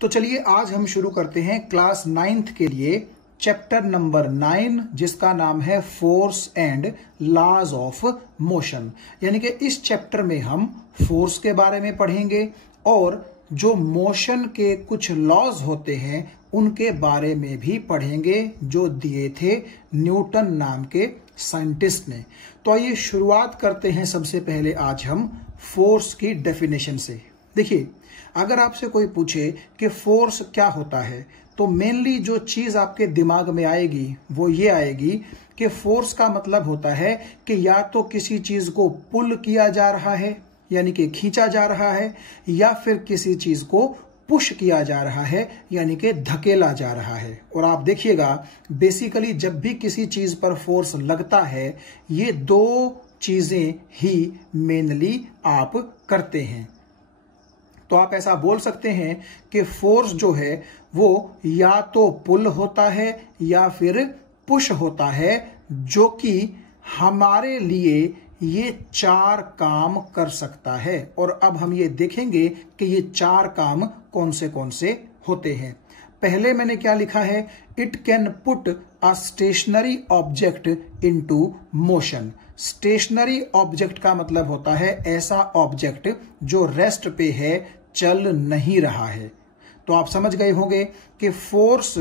तो चलिए आज हम शुरू करते हैं क्लास 9th के लिए चैप्टर नंबर 9 जिसका नाम है force and laws of motion. यानी कि इस चैप्टर में हम फोर्स के बारे में पढ़ेंगे और जो मोशन के कुछ लॉज होते हैं उनके बारे में भी पढ़ेंगे जो दिए थे न्यूटन नाम के साइंटिस्ट ने। तो आइए शुरुआत करते हैं सबसे पहले आज हम फोर्स की डेफिनेशन से। देखिए, अगर आपसे कोई पूछे कि फोर्स क्या होता है तो मेनली जो चीज आपके दिमाग में आएगी वो ये आएगी कि फोर्स का मतलब होता है कि या तो किसी चीज को पुल किया जा रहा है यानी कि खींचा जा रहा है, या फिर किसी चीज को पुश किया जा रहा है यानी कि धकेला जा रहा है। और आप देखिएगा बेसिकली जब भी किसी चीज पर फोर्स लगता है ये दो चीजें ही मेनली आप करते हैं। तो आप ऐसा बोल सकते हैं कि फोर्स जो है वो या तो पुल होता है या फिर पुश होता है, जो कि हमारे लिए ये चार काम कर सकता है। और अब हम ये देखेंगे कि ये चार काम कौन से होते हैं। पहले मैंने क्या लिखा है, it can put a stationary object into motion. Stationary object का मतलब होता है ऐसा ऑब्जेक्ट जो रेस्ट पे है, चल नहीं रहा है। तो आप समझ गए होंगे कि फोर्स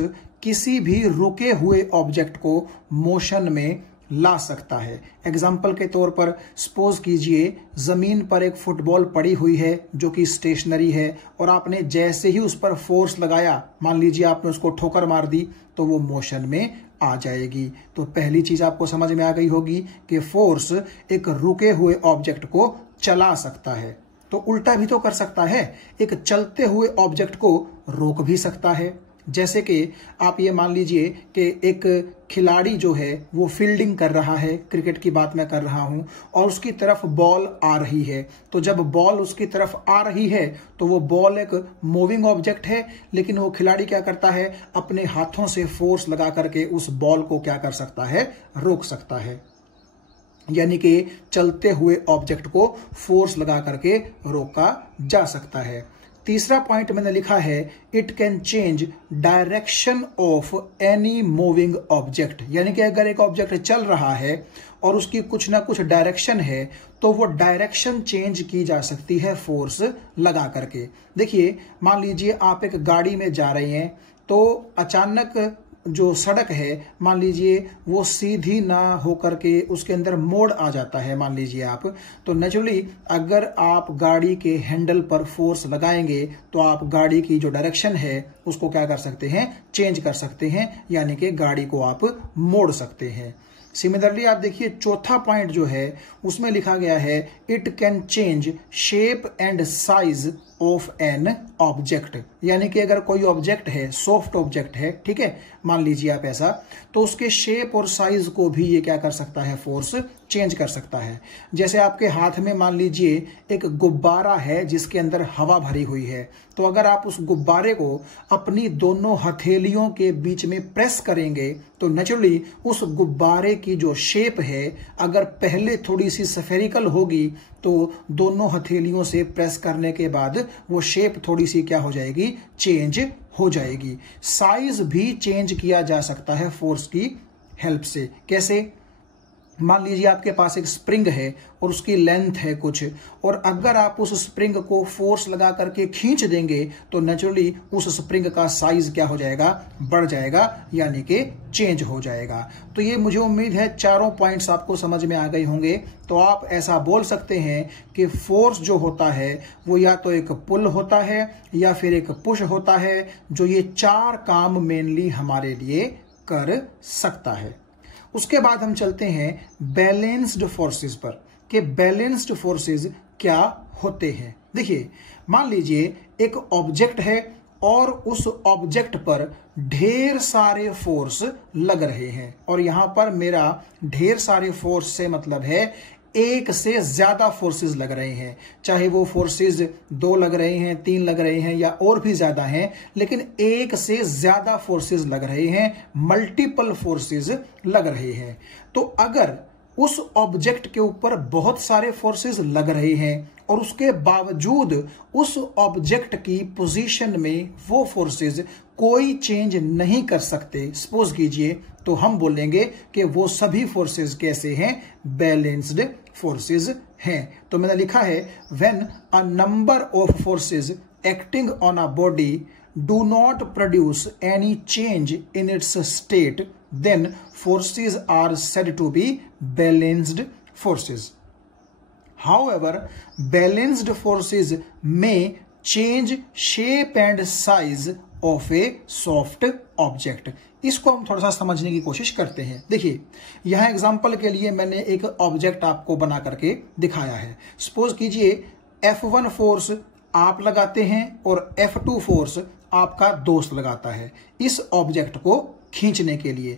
किसी भी रुके हुए ऑब्जेक्ट को मोशन में ला सकता है। एग्जाम्पल के तौर पर सपोज कीजिए जमीन पर एक फुटबॉल पड़ी हुई है जो कि स्टेशनरी है और आपने जैसे ही उस पर फोर्स लगाया, मान लीजिए आपने उसको ठोकर मार दी, तो वो मोशन में आ जाएगी। तो पहली चीज आपको समझ में आ गई होगी कि फोर्स एक रुके हुए ऑब्जेक्ट को चला सकता है। तो उल्टा भी तो कर सकता है, एक चलते हुए ऑब्जेक्ट को रोक भी सकता है। जैसे कि आप ये मान लीजिए कि एक खिलाड़ी जो है वो फील्डिंग कर रहा है, क्रिकेट की बात मैं कर रहा हूं, और उसकी तरफ बॉल आ रही है। तो जब बॉल उसकी तरफ आ रही है तो वो बॉल एक मूविंग ऑब्जेक्ट है, लेकिन वो खिलाड़ी क्या करता है, अपने हाथों से फोर्स लगा करके उस बॉल को क्या कर सकता है, रोक सकता है। यानी कि चलते हुए ऑब्जेक्ट को फोर्स लगा करके रोका जा सकता है। तीसरा पॉइंट मैंने लिखा है, it can change direction of any moving object. यानी कि अगर एक ऑब्जेक्ट चल रहा है और उसकी कुछ ना कुछ डायरेक्शन है तो वो डायरेक्शन चेंज की जा सकती है फोर्स लगा करके। देखिए, मान लीजिए आप एक गाड़ी में जा रहे हैं तो अचानक जो सड़क है मान लीजिए वो सीधी ना होकर के उसके अंदर मोड़ आ जाता है, मान लीजिए आप, तो नेचुरली अगर आप गाड़ी के हैंडल पर फोर्स लगाएंगे तो आप गाड़ी की जो डायरेक्शन है उसको क्या कर सकते हैं, चेंज कर सकते हैं, यानी कि गाड़ी को आप मोड़ सकते हैं। सिमिलरली आप देखिए चौथा पॉइंट जो है उसमें लिखा गया है, it can change shape and size of an object. यानी कि अगर कोई ऑब्जेक्ट है, सॉफ्ट ऑब्जेक्ट है, ठीक है, मान लीजिए आप ऐसा, तो उसके शेप और साइज को भी ये क्या कर सकता है, फोर्स चेंज कर सकता है। जैसे आपके हाथ में मान लीजिए एक गुब्बारा है जिसके अंदर हवा भरी हुई है, तो अगर आप उस गुब्बारे को अपनी दोनों हथेलियों के बीच में प्रेस करेंगे तो नेचुरली उस गुब्बारे की जो शेप है अगर पहले थोड़ी सी स्फेरिकल होगी तो दोनों हथेलियों से प्रेस करने के बाद वो शेप थोड़ी सी क्या हो जाएगी, चेंज हो जाएगी। साइज भी चेंज किया जा सकता है फोर्स की हेल्प से। कैसे, मान लीजिए आपके पास एक स्प्रिंग है और उसकी लेंथ है कुछ, और अगर आप उस स्प्रिंग को फोर्स लगा करके खींच देंगे तो नेचुरली उस स्प्रिंग का साइज क्या हो जाएगा, बढ़ जाएगा, यानी कि चेंज हो जाएगा। तो ये मुझे उम्मीद है चारों पॉइंट्स आपको समझ में आ गए होंगे। तो आप ऐसा बोल सकते हैं कि फोर्स जो होता है वो या तो एक पुल होता है या फिर एक पुश होता है, जो ये चार काम मेनली हमारे लिए कर सकता है। उसके बाद हम चलते हैं बैलेंस्ड फोर्सेस पर कि बैलेंस्ड फोर्सेस क्या होते हैं। देखिए, मान लीजिए एक ऑब्जेक्ट है और उस ऑब्जेक्ट पर ढेर सारे फोर्स लग रहे हैं, और यहां पर मेरा ढेर सारे फोर्स से मतलब है एक से ज्यादा फोर्सेस लग रहे हैं, चाहे वो फोर्सेस 2 लग रहे हैं, 3 लग रहे हैं या और भी ज्यादा हैं, लेकिन एक से ज्यादा फोर्सेस लग रहे हैं, मल्टीपल फोर्सेस लग रहे हैं। तो अगर उस ऑब्जेक्ट के ऊपर बहुत सारे फोर्सेस लग रहे हैं और उसके बावजूद उस ऑब्जेक्ट की पोजीशन में वो फोर्सेस कोई चेंज नहीं कर सकते, सपोज कीजिए, तो हम बोलेंगे कि वो सभी फोर्सेस कैसे हैं, बैलेंस्ड फोर्सेस हैं। तो मैंने लिखा है when a number of forces acting on a body do not produce any change in its state, then forces are said to be balanced forces. However, balanced forces may change shape and size of a soft object. इसको हम थोड़ा सा समझने की कोशिश करते हैं। देखिए, यहां एग्जांपल के लिए मैंने एक ऑब्जेक्ट आपको बना करके दिखाया है। सपोज कीजिए F1 फोर्स आप लगाते हैं और F2 फोर्स आपका दोस्त लगाता है इस ऑब्जेक्ट को खींचने के लिए।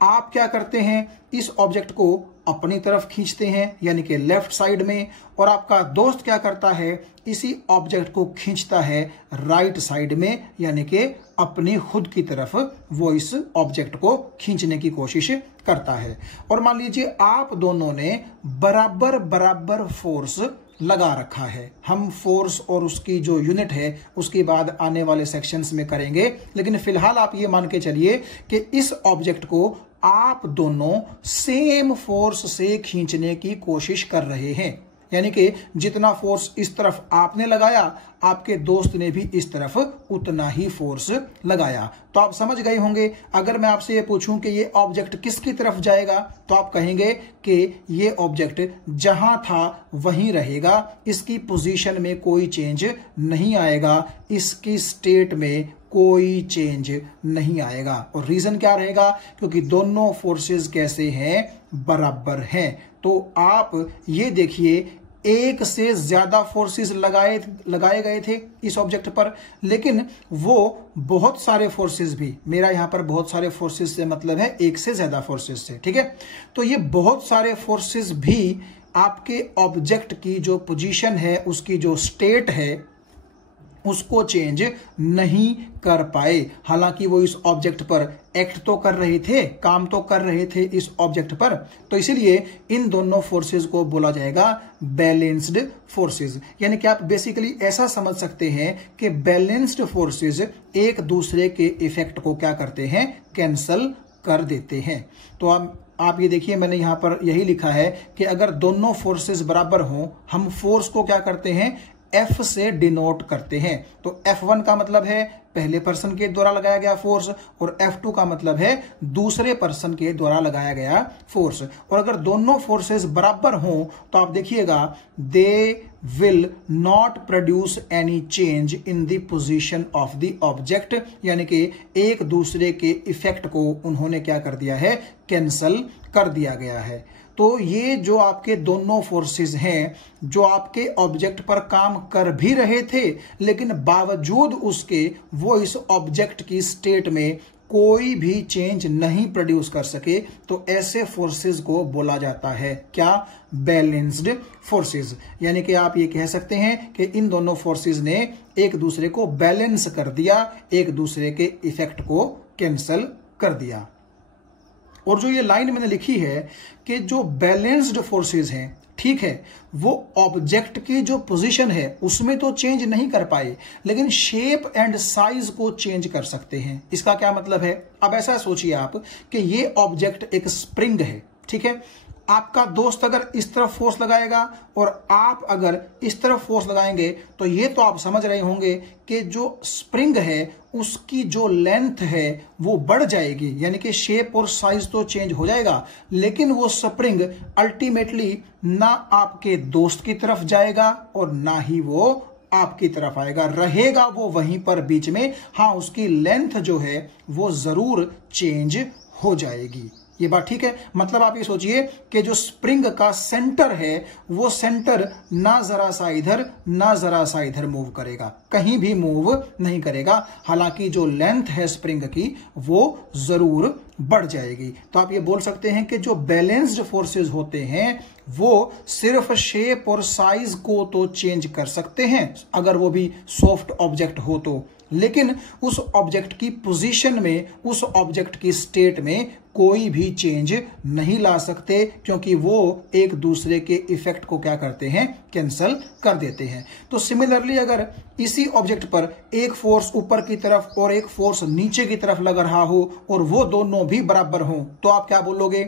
आप क्या करते हैं, इस ऑब्जेक्ट को अपनी तरफ खींचते हैं यानी कि लेफ्ट साइड में, और आपका दोस्त क्या करता है, इसी ऑब्जेक्ट को खींचता है राइट साइड में यानी कि अपनी खुद की तरफ वो इस ऑब्जेक्ट को खींचने की कोशिश करता है। और मान लीजिए आप दोनों ने बराबर बराबर फोर्स लगा रखा है। हम फोर्स और उसकी जो यूनिट है उसके बाद आने वाले सेक्शंस में करेंगे, लेकिन फिलहाल आप ये मान के चलिए कि इस ऑब्जेक्ट को आप दोनों सेम फोर्स से खींचने की कोशिश कर रहे हैं, यानी कि जितना फोर्स इस तरफ आपने लगाया आपके दोस्त ने भी इस तरफ उतना ही फोर्स लगाया। तो आप समझ गए होंगे। अगर मैं आपसे ये पूछूं कि ये ऑब्जेक्ट किसकी तरफ जाएगा तो आप कहेंगे कि ये ऑब्जेक्ट जहां था वहीं रहेगा, इसकी पोजीशन में कोई चेंज नहीं आएगा, इसकी स्टेट में कोई चेंज नहीं आएगा। और रीजन क्या रहेगा, क्योंकि दोनों फोर्सेस कैसे हैं, बराबर हैं। तो आप ये देखिए एक से ज्यादा फोर्सेस लगाए गए थे इस ऑब्जेक्ट पर, लेकिन वो बहुत सारे फोर्सेस भी, मेरा यहां पर बहुत सारे फोर्सेस से मतलब है एक से ज्यादा फोर्सेस से, ठीक है। तो ये बहुत सारे फोर्सेस भी आपके ऑब्जेक्ट की जो पोजीशन है, उसकी जो स्टेट है, उसको चेंज नहीं कर पाए। हालांकि वो इस ऑब्जेक्ट पर एक्ट तो कर रहे थे, काम तो कर रहे थे इस ऑब्जेक्ट पर, तो इसीलिए इन दोनों फोर्सेस को बोला जाएगा बैलेंस्ड फोर्सेस। यानी कि आप बेसिकली ऐसा समझ सकते हैं कि बैलेंस्ड फोर्सेस एक दूसरे के इफेक्ट को क्या करते हैं, कैंसल कर देते हैं। तो आप ये देखिए, मैंने यहां पर यही लिखा है कि अगर दोनों फोर्सेस बराबर हों, हम फोर्स को क्या करते हैं, F से डिनोट करते हैं। तो F1 का मतलब है पहले पर्सन के द्वारा लगाया गया फोर्स और F2 का मतलब है दूसरे पर्सन के द्वारा लगाया गया फोर्स। और अगर दोनों फोर्सेस बराबर हों तो आप देखिएगा they will not produce any change in the position of the object, यानी कि एक दूसरे के इफेक्ट को उन्होंने क्या कर दिया है, कैंसल कर दिया गया है। तो ये जो आपके दोनों फोर्सेस हैं जो आपके ऑब्जेक्ट पर काम कर भी रहे थे, लेकिन बावजूद उसके वो इस ऑब्जेक्ट की स्टेट में कोई भी चेंज नहीं प्रोड्यूस कर सके, तो ऐसे फोर्सेस को बोला जाता है क्या, बैलेंस्ड फोर्सेस। यानी कि आप ये कह सकते हैं कि इन दोनों फोर्सेस ने एक दूसरे को बैलेंस कर दिया, एक दूसरे के इफेक्ट को कैंसल कर दिया। और जो ये लाइन मैंने लिखी है कि जो बैलेंस्ड फोर्सेस हैं, ठीक है, वो ऑब्जेक्ट की जो पोजीशन है उसमें तो चेंज नहीं कर पाए, लेकिन शेप एंड साइज को चेंज कर सकते हैं। इसका क्या मतलब है, अब ऐसा सोचिए आप कि ये ऑब्जेक्ट एक स्प्रिंग है, ठीक है। आपका दोस्त अगर इस तरफ फोर्स लगाएगा और आप अगर इस तरफ फोर्स लगाएंगे, तो ये तो आप समझ रहे होंगे कि जो स्प्रिंग है उसकी जो लेंथ है वो बढ़ जाएगी, यानी कि शेप और साइज तो चेंज हो जाएगा, लेकिन वो स्प्रिंग अल्टीमेटली ना आपके दोस्त की तरफ जाएगा और ना ही वो आपकी तरफ आएगा, रहेगा वो वहीं पर बीच में। हाँ, उसकी लेंथ जो है वो जरूर चेंज हो जाएगी। ये बात ठीक है। मतलब आप ये सोचिए कि जो स्प्रिंग का सेंटर है वो सेंटर ना जरा सा इधर ना जरा सा इधर मूव करेगा, कहीं भी मूव नहीं करेगा। हालांकि जो लेंथ है स्प्रिंग की वो जरूर बढ़ जाएगी। तो आप ये बोल सकते हैं कि जो बैलेंस्ड फोर्सेस होते हैं वो सिर्फ शेप और साइज को तो चेंज कर सकते हैं अगर वो भी सॉफ्ट ऑब्जेक्ट हो तो, लेकिन उस ऑब्जेक्ट की पोजीशन में, उस ऑब्जेक्ट की स्टेट में कोई भी चेंज नहीं ला सकते, क्योंकि वो एक दूसरे के इफेक्ट को क्या करते हैं, कैंसल कर देते हैं। तो सिमिलरली अगर इसी ऑब्जेक्ट पर एक फोर्स ऊपर की तरफ और एक फोर्स नीचे की तरफ लग रहा हो और वो दोनों भी बराबर हो, तो आप क्या बोलोगे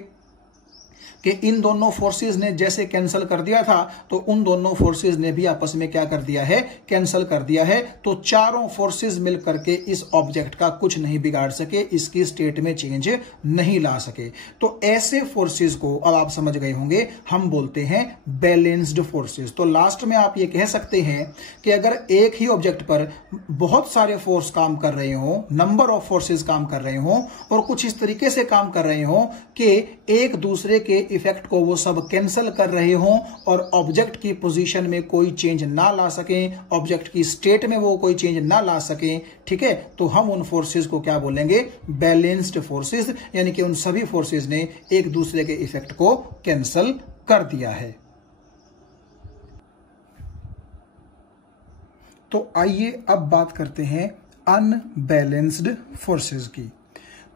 कि इन दोनों फोर्सेस ने जैसे कैंसिल कर दिया था, तो उन दोनों फोर्सेस ने भी आपस में क्या कर दिया है, कैंसिल कर दिया है। तो चारों फोर्सेस मिलकर के इस ऑब्जेक्ट का कुछ नहीं बिगाड़ सके, इसकी स्टेट में चेंज नहीं ला सके। तो ऐसे फोर्सेस को अब आप समझ गए होंगे, हम बोलते हैं बैलेंस्ड फोर्सेस। तो लास्ट में आप ये कह सकते हैं कि अगर एक ही ऑब्जेक्ट पर बहुत सारे फोर्स काम कर रहे हो, नंबर ऑफ फोर्सेस काम कर रहे हो, और कुछ इस तरीके से काम कर रहे हो कि एक दूसरे के इफेक्ट को वो सब कैंसिल कर रहे हों और ऑब्जेक्ट की पोजीशन में कोई चेंज ना ला सकें, ऑब्जेक्ट की स्टेट में वो कोई चेंज ना ला सकें, ठीक है, तो हम उन फोर्सेस को क्या बोलेंगे, बैलेंस्ड फोर्सेस, यानी कि उन सभी फोर्सेस ने एक दूसरे के इफेक्ट को कैंसिल कर दिया है। तो आइए अब बात करते हैं अनबैलेंस्ड फोर्सेस की।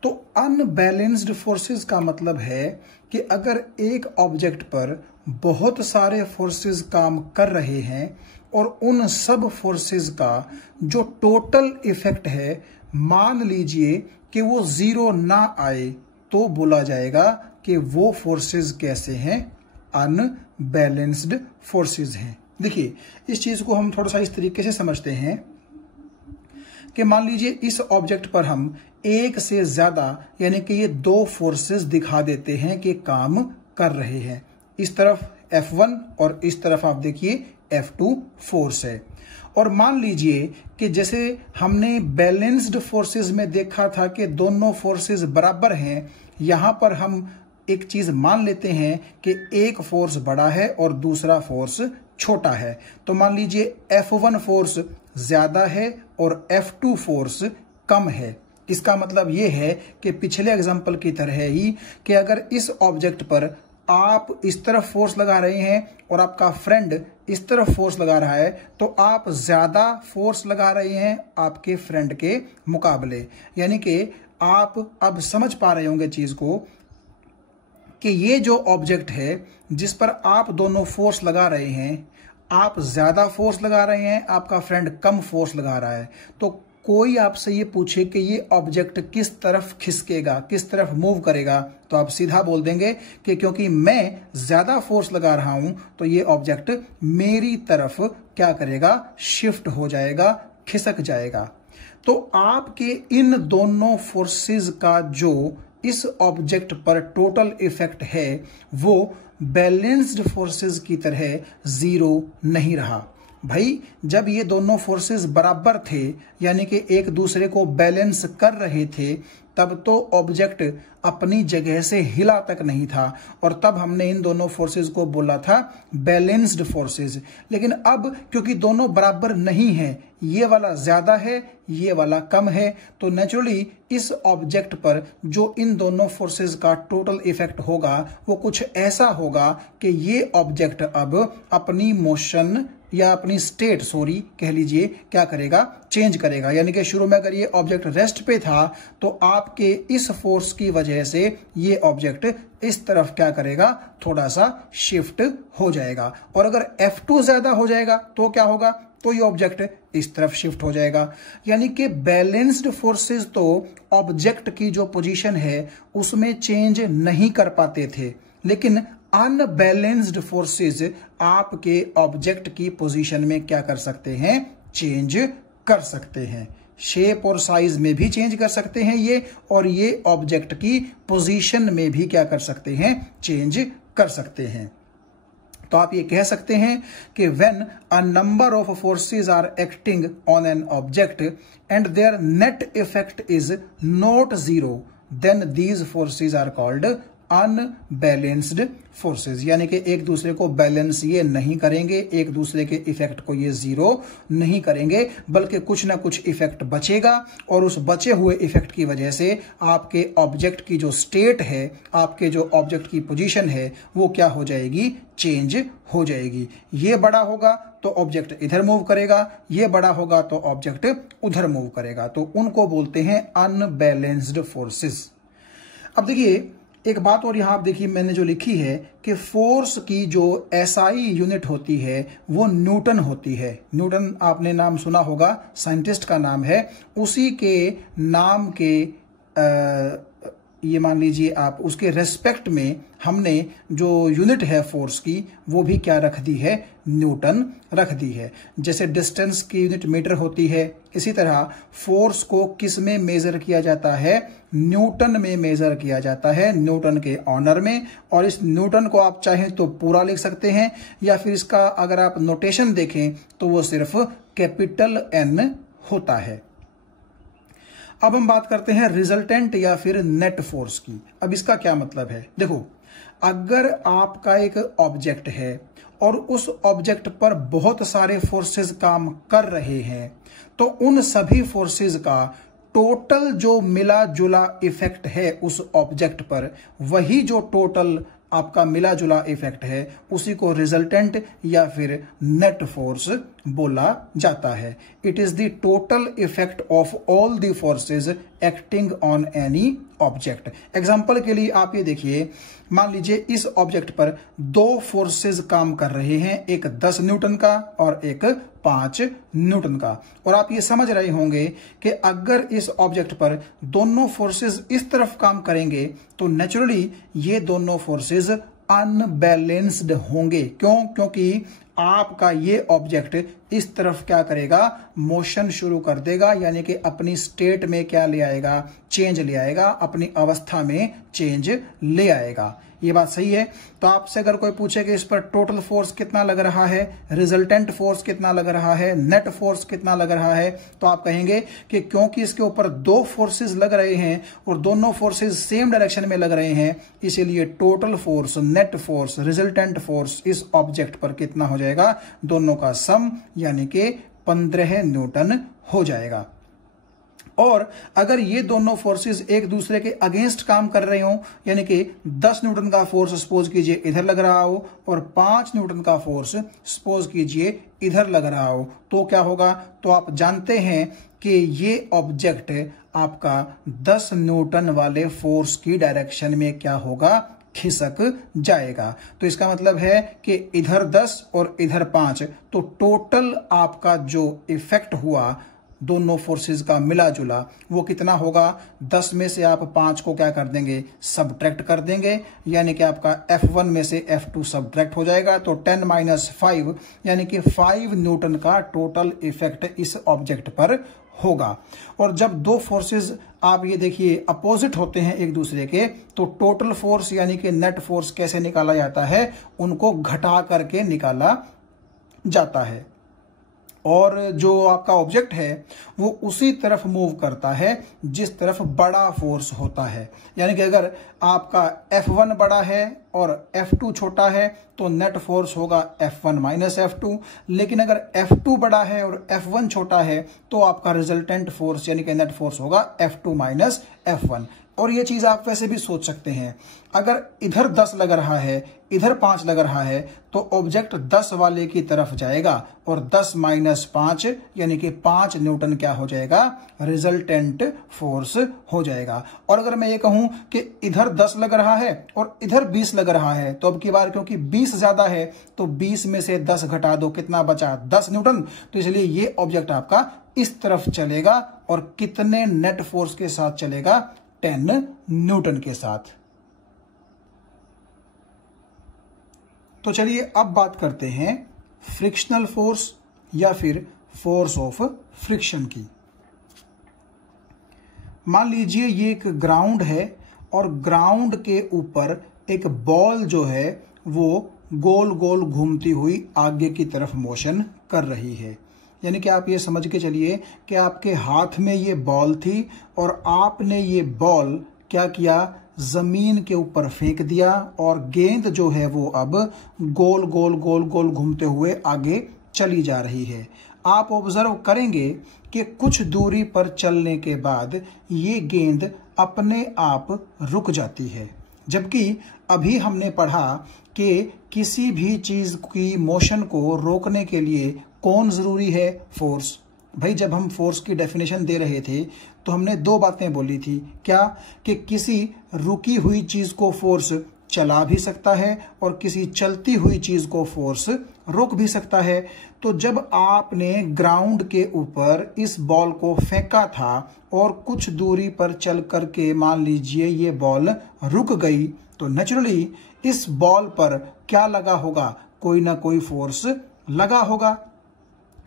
तो अनबैलेंस्ड फोर्सेस का मतलब है कि अगर एक ऑब्जेक्ट पर बहुत सारे फोर्सेस काम कर रहे हैं और उन सब फोर्सेस का जो टोटल इफेक्ट है, मान लीजिए कि वो जीरो ना आए, तो बोला जाएगा कि वो फोर्सेस कैसे हैं, अनबैलेंस्ड फोर्सेस हैं। देखिए इस चीज को हम थोड़ा सा इस तरीके से समझते हैं कि मान लीजिए इस ऑब्जेक्ट पर हम एक से ज्यादा, यानी कि ये दो फोर्सेस दिखा देते हैं कि काम कर रहे हैं। इस तरफ F1 और इस तरफ आप देखिए F2 फोर्स है। और मान लीजिए कि जैसे हमने बैलेंस्ड फोर्सेस में देखा था कि दोनों फोर्सेस बराबर हैं, यहां पर हम एक चीज मान लेते हैं कि एक फोर्स बड़ा है और दूसरा फोर्स छोटा है। तो मान लीजिए F1 फोर्स ज्यादा है और F2 फोर्स कम है। इसका मतलब यह है कि पिछले एग्जांपल की तरह ही कि अगर इस ऑब्जेक्ट पर आप इस तरफ फोर्स लगा रहे हैं और आपका फ्रेंड इस तरफ फोर्स लगा रहा है, तो आप ज्यादा फोर्स लगा रहे हैं आपके फ्रेंड के मुकाबले। यानी कि आप अब समझ पा रहे होंगे चीज को कि ये जो ऑब्जेक्ट है जिस पर आप दोनों फोर्स लगा रहे हैं, आप ज्यादा फोर्स लगा रहे हैं, आपका फ्रेंड कम फोर्स लगा रहा है। तो कोई आपसे ये पूछे कि ये ऑब्जेक्ट किस तरफ खिसकेगा, किस तरफ मूव करेगा, तो आप सीधा बोल देंगे कि क्योंकि मैं ज्यादा फोर्स लगा रहा हूं तो ये ऑब्जेक्ट मेरी तरफ क्या करेगा, शिफ्ट हो जाएगा, खिसक जाएगा। तो आपके इन दोनों फोर्सेस का जो इस ऑब्जेक्ट पर टोटल इफेक्ट है वो बैलेंस्ड फोर्सेस की तरह जीरो नहीं रहा। भाई जब ये दोनों फोर्सेस बराबर थे, यानी कि एक दूसरे को बैलेंस कर रहे थे, तब तो ऑब्जेक्ट अपनी जगह से हिला तक नहीं था और तब हमने इन दोनों फोर्सेस को बोला था बैलेंस्ड फोर्सेस। लेकिन अब क्योंकि दोनों बराबर नहीं है, ये वाला ज्यादा है, ये वाला कम है, तो नेचुरली इस ऑब्जेक्ट पर जो इन दोनों फोर्सेस का टोटल इफेक्ट होगा वो कुछ ऐसा होगा कि ये ऑब्जेक्ट अब अपनी मोशन या अपनी स्टेट कह लीजिए क्या करेगा, चेंज करेगा। यानी कि शुरू में अगर ये ऑब्जेक्ट रेस्ट पे था तो आपके इस फोर्स की वजह से ये ऑब्जेक्ट इस तरफ क्या करेगा, थोड़ा सा शिफ्ट हो जाएगा। और अगर F2 ज्यादा हो जाएगा तो क्या होगा, तो ये ऑब्जेक्ट इस तरफ शिफ्ट हो जाएगा। यानी कि बैलेंस्ड फोर्सेस तो ऑब्जेक्ट की जो पोजीशन है उसमें चेंज नहीं कर पाते थे, लेकिन अनबैलेंस्ड फोर्सेस आपके ऑब्जेक्ट की पोजीशन में क्या कर सकते हैं, चेंज कर सकते हैं। शेप और साइज में भी चेंज कर सकते हैं ये, और ये ऑब्जेक्ट की पोजीशन में भी क्या कर सकते हैं, चेंज कर सकते हैं। तो आप ये कह सकते हैं कि when a number of forces are acting on an object and their net effect is not zero, then these forces are called unbalanced forces, यानी कि एक दूसरे को बैलेंस ये नहीं करेंगे, एक दूसरे के इफेक्ट को ये जीरो नहीं करेंगे, बल्कि कुछ ना कुछ इफेक्ट बचेगा और उस बचे हुए इफेक्ट की वजह से आपके ऑब्जेक्ट की जो स्टेट है, आपके जो ऑब्जेक्ट की पोजीशन है, वो क्या हो जाएगी, चेंज हो जाएगी। ये बड़ा होगा तो ऑब्जेक्ट इधर मूव करेगा, ये बड़ा होगा तो ऑब्जेक्ट उधर मूव करेगा, तो उनको बोलते हैं अनबैलेंस्ड फोर्सेस। अब देखिए एक बात और यहां आप देखिए मैंने जो लिखी है कि फोर्स की जो एसआई यूनिट होती है वो न्यूटन होती है। न्यूटन आपने नाम सुना होगा, साइंटिस्ट का नाम है, उसी के नाम के ये मान लीजिए आप उसके रेस्पेक्ट में हमने जो यूनिट है फोर्स की वो भी क्या रख दी है, न्यूटन रख दी है। जैसे डिस्टेंस की यूनिट मीटर होती है, इसी तरह फोर्स को किस में मेजर किया जाता है, न्यूटन में मेजर किया जाता है, न्यूटन के ऑनर में। और इस न्यूटन को आप चाहें तो पूरा लिख सकते हैं, या फिर इसका अगर आप नोटेशन देखें तो वो सिर्फ कैपिटल एन होता है। अब हम बात करते हैं रिजल्टेंट या फिर नेट फोर्स की। अब इसका क्या मतलब है, देखो अगर आपका एक ऑब्जेक्ट है और उस ऑब्जेक्ट पर बहुत सारे फोर्सेस काम कर रहे हैं, तो उन सभी फोर्सेस का टोटल जो मिला जुला इफेक्ट है उस ऑब्जेक्ट पर, वही जो टोटल आपका मिला जुला इफेक्ट है उसी को रिजल्टेंट या फिर नेट फोर्स बोला जाता है। It is the total effect of all the forces acting on any object. Example के लिए आप ये देखिए, मान लीजिए इस ऑब्जेक्ट पर दो फोर्सेस काम कर रहे हैं, एक 10 न्यूटन का और एक 5 न्यूटन का। और आप ये समझ रहे होंगे कि अगर इस ऑब्जेक्ट पर दोनों फोर्सेस इस तरफ काम करेंगे तो नेचुरली ये दोनों फोर्सेस अनबैलेंस्ड होंगे। क्यों? क्योंकि आपका ये ऑब्जेक्ट इस तरफ क्या करेगा, मोशन शुरू कर देगा, यानी कि अपनी स्टेट में क्या ले आएगा, चेंज ले आएगा, अपनी अवस्था में चेंज ले आएगा। ये बात सही है। तो आपसे अगर कोई पूछे कि इस पर टोटल फोर्स कितना लग रहा है, रिजल्टेंट फोर्स कितना लग रहा है, नेट फोर्स कितना लग रहा है, तो आप कहेंगे कि क्योंकि इसके ऊपर दो फोर्सेस लग रहे हैं और दोनों फोर्सेस सेम डायरेक्शन में लग रहे हैं, इसीलिए total force, net force, resultant force इस ऑब्जेक्ट पर कितना हो जाएगा, दोनों का सम यानी कि 15 न्यूटन हो जाएगा। और अगर ये दोनों फोर्सेस एक दूसरे के अगेंस्ट काम कर रहे हो, यानी कि 10 न्यूटन का फोर्स सपोज कीजिए इधर लग रहा हो और 5 न्यूटन का फोर्स सपोज कीजिए इधर लग रहा हो, तो क्या होगा, तो आप जानते हैं कि ये ऑब्जेक्ट आपका 10 न्यूटन वाले फोर्स की डायरेक्शन में क्या होगा, खिसक जाएगा। तो इसका मतलब है कि इधर 10 और इधर 5, तो टोटल आपका जो इफेक्ट हुआ दोनों फोर्सेस का मिला जुला वो कितना होगा, 10 में से आप 5 को क्या कर देंगे, सब्ट्रैक्ट कर देंगे, यानी कि आपका F1 में से F2 सब्ट्रैक्ट हो जाएगा, तो 10 - 5 यानी कि 5 न्यूटन का टोटल इफेक्ट इस ऑब्जेक्ट पर होगा। और जब दो फोर्सेस आप ये देखिए अपोजिट होते हैं एक दूसरे के, तो टोटल फोर्स यानी कि नेट फोर्स कैसे निकाला जाता है, उनको घटा करके निकाला जाता है। और जो आपका ऑब्जेक्ट है वो उसी तरफ मूव करता है जिस तरफ बड़ा फोर्स होता है। यानी कि अगर आपका F1 बड़ा है और F2 छोटा है तो नेट फोर्स होगा F1 - F2, लेकिन अगर F2 बड़ा है और F1 छोटा है तो आपका रिजल्टेंट फोर्स यानी कि नेट फोर्स होगा F2 - F1। और ये चीज आप वैसे भी सोच सकते हैं, अगर इधर 10 लग रहा है, इधर 5 लग रहा है, तो ऑब्जेक्ट 10 वाले की तरफ जाएगा और 10 - 5 यानी कि 5 न्यूटन क्या हो जाएगा, रिजल्टेंट फोर्स हो जाएगा। और अगर मैं ये कहूं कि इधर 10 लग रहा है और इधर 20 लग रहा है, तो अब की बार क्योंकि 20 ज्यादा है तो 20 में से 10 घटा दो, कितना बचा, 10 न्यूटन। तो इसलिए ये ऑब्जेक्ट आपका इस तरफ चलेगा और कितने नेट फोर्स के साथ चलेगा, 10 न्यूटन के साथ। तो चलिए अब बात करते हैं फ्रिक्शनल फोर्स या फिर फोर्स ऑफ फ्रिक्शन की। मान लीजिए ये एक ग्राउंड है और ग्राउंड के ऊपर एक बॉल जो है वो गोल गोल घूमती हुई आगे की तरफ मोशन कर रही है। यानी कि आप ये समझ के चलिए कि आपके हाथ में ये बॉल थी और आपने ये बॉल क्या किया, जमीन के ऊपर फेंक दिया और गेंद जो है वो अब गोल गोल गोल गोल घूमते हुए आगे चली जा रही है। आप ऑब्जर्व करेंगे कि कुछ दूरी पर चलने के बाद ये गेंद अपने आप रुक जाती है, जबकि अभी हमने पढ़ा कि किसी भी चीज की मोशन को रोकने के लिए कौन जरूरी है? फोर्स। भाई जब हम फोर्स की डेफिनेशन दे रहे थे तो हमने दो बातें बोली थी। क्या? कि किसी रुकी हुई चीज को फोर्स चला भी सकता है और किसी चलती हुई चीज को फोर्स रोक भी सकता है। तो जब आपने ग्राउंड के ऊपर इस बॉल को फेंका था और कुछ दूरी पर चल करके मान लीजिए ये बॉल रुक गई, तो नेचुरली इस बॉल पर क्या लगा होगा? कोई ना कोई फोर्स लगा होगा,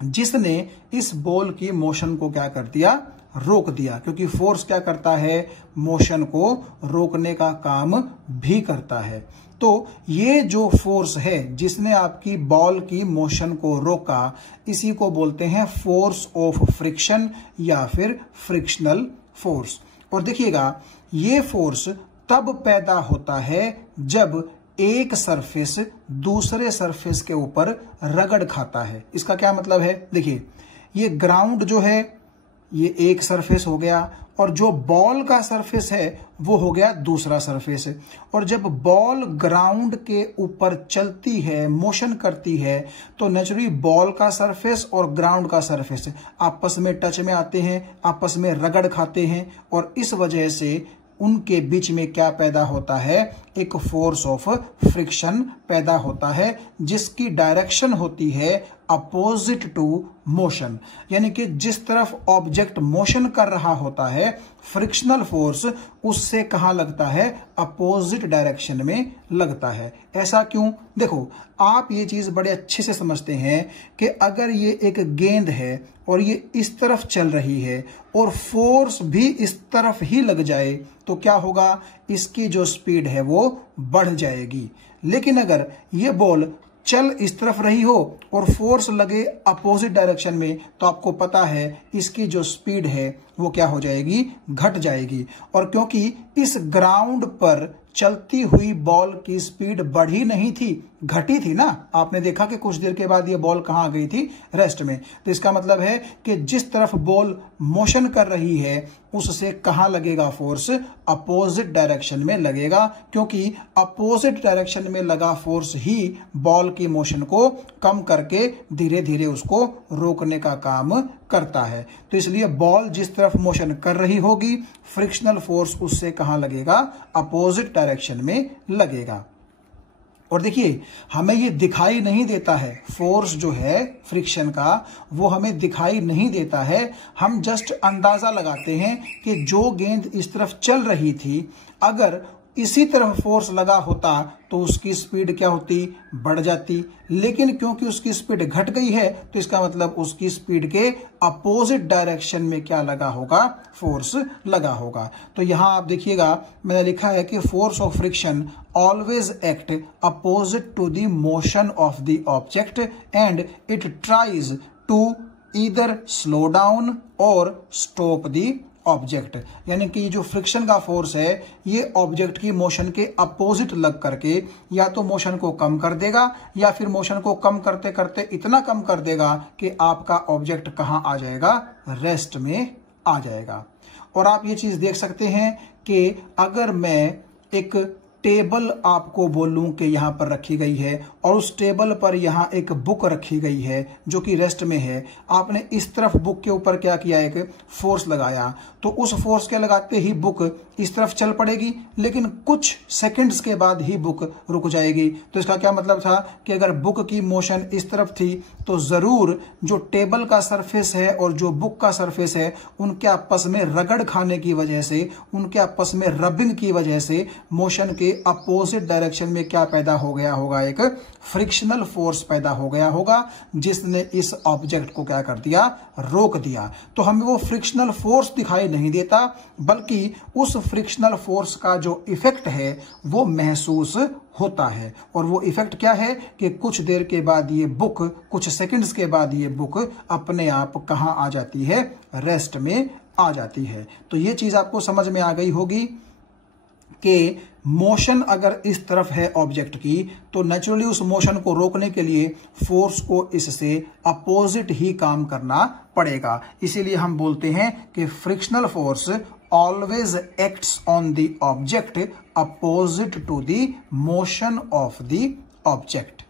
जिसने इस बॉल की मोशन को क्या कर दिया? रोक दिया। क्योंकि फोर्स क्या करता है? मोशन को रोकने का काम भी करता है। तो ये जो फोर्स है जिसने आपकी बॉल की मोशन को रोका, इसी को बोलते हैं फोर्स ऑफ फ्रिक्शन या फिर फ्रिक्शनल फोर्स। और देखिएगा, ये फोर्स तब पैदा होता है जब एक सरफेस दूसरे सरफेस के ऊपर रगड़ खाता है। इसका क्या मतलब है? देखिए, ये ग्राउंड जो है ये एक सरफेस हो गया और जो बॉल का सरफेस है वो हो गया दूसरा सरफेस। और जब बॉल ग्राउंड के ऊपर चलती है, मोशन करती है, तो नेचुरली बॉल का सरफेस और ग्राउंड का सरफेस आपस में टच में आते हैं, आपस में रगड़ खाते हैं और इस वजह से उनके बीच में क्या पैदा होता है? एक फोर्स ऑफ फ्रिक्शन पैदा होता है, जिसकी डायरेक्शन होती है अपोजिट टू मोशन। यानी कि जिस तरफ ऑब्जेक्ट मोशन कर रहा होता है, फ्रिक्शनल फोर्स उससे कहां लगता है? अपोजिट डायरेक्शन में लगता है। ऐसा क्यों? देखो, आप ये चीज बड़े अच्छे से समझते हैं कि अगर ये एक गेंद है और ये इस तरफ चल रही है और फोर्स भी इस तरफ ही लग जाए तो क्या होगा? इसकी जो स्पीड है वो बढ़ जाएगी। लेकिन अगर ये बॉल चल इस तरफ रही हो और फोर्स लगे अपोजिट डायरेक्शन में, तो आपको पता है इसकी जो स्पीड है वो क्या हो जाएगी? घट जाएगी। और क्योंकि इस ग्राउंड पर चलती हुई बॉल की स्पीड बढ़ी नहीं थी, घटी थी ना। आपने देखा कि कुछ देर के बाद ये बॉल कहां आ गई थी? रेस्ट में। तो इसका मतलब है कि जिस तरफ बॉल मोशन कर रही है उससे कहां लगेगा फोर्स? अपोजिट डायरेक्शन में लगेगा, क्योंकि अपोजिट डायरेक्शन में लगा फोर्स ही बॉल की मोशन को कम करके धीरे धीरे उसको रोकने का काम करता है। तो इसलिए बॉल जिस तरफ मोशन कर रही होगी, फ्रिक्शनल फोर्स उससे कहां लगेगा? अपोजिट डायरेक्शन में लगेगा। और देखिए, हमें ये दिखाई नहीं देता है, फोर्स जो है फ्रिक्शन का वो हमें दिखाई नहीं देता है। हम जस्ट अंदाजा लगाते हैं कि जो गेंद इस तरफ चल रही थी, अगर इसी तरफ फोर्स लगा होता तो उसकी स्पीड क्या होती? बढ़ जाती। लेकिन क्योंकि उसकी स्पीड घट गई है तो इसका मतलब उसकी स्पीड के अपोजिट डायरेक्शन में क्या लगा होगा? फोर्स लगा होगा। तो यहां आप देखिएगा, मैंने लिखा है कि force of friction always act opposite to the motion of the object and it tries to either slow down और स्टॉप द ऑब्जेक्ट। यानी कि जो फ्रिक्शन का फोर्स है ये ऑब्जेक्ट की मोशन के अपोजिट लग करके या तो मोशन को कम कर देगा या फिर मोशन को कम करते करते इतना कम कर देगा कि आपका ऑब्जेक्ट कहां आ जाएगा? रेस्ट में आ जाएगा। और आप ये चीज देख सकते हैं कि अगर मैं एक टेबल आपको बोलूं कि यहां पर रखी गई है और उस टेबल पर यहां एक बुक रखी गई है जो कि रेस्ट में है, आपने इस तरफ बुक के ऊपर क्या किया? एक फोर्स लगाया, तो उस फोर्स के लगाते ही बुक इस तरफ चल पड़ेगी, लेकिन कुछ सेकंड्स के बाद ही बुक रुक जाएगी। तो इसका क्या मतलब था कि अगर बुक की मोशन इस तरफ थी तो जरूर जो टेबल का सरफेस है और जो बुक का सरफेस है उनके आपस में रगड़ खाने की वजह से, उनके आपस में रबिंग की वजह से मोशन के अपोजिट डायरेक्शन में क्या पैदा हो गया होगा? एक फ्रिक्शनल फोर्स पैदा हो गया होगा, जिसने इस ऑब्जेक्ट को क्या कर दिया? रोक दिया। तो हमें वो फ्रिक्शनल फोर्स दिखाई नहीं देता, बल्कि उस फ्रिक्शनल फोर्स का जो इफेक्ट है वो महसूस होता है। और वो इफेक्ट क्या है कि कुछ देर के बाद ये बुक, कुछ सेकंड्स के बाद ये बुक अपने आप कहां आ जाती है? रेस्ट में आ जाती है। तो ये चीज आपको समझ में आ गई होगी कि मोशन अगर इस तरफ है ऑब्जेक्ट की, तो नेचुरली उस मोशन को रोकने के लिए फोर्स को इससे अपोजिट ही काम करना पड़ेगा। इसीलिए हम बोलते हैं कि frictional force always acts on the object opposite to the motion of the object.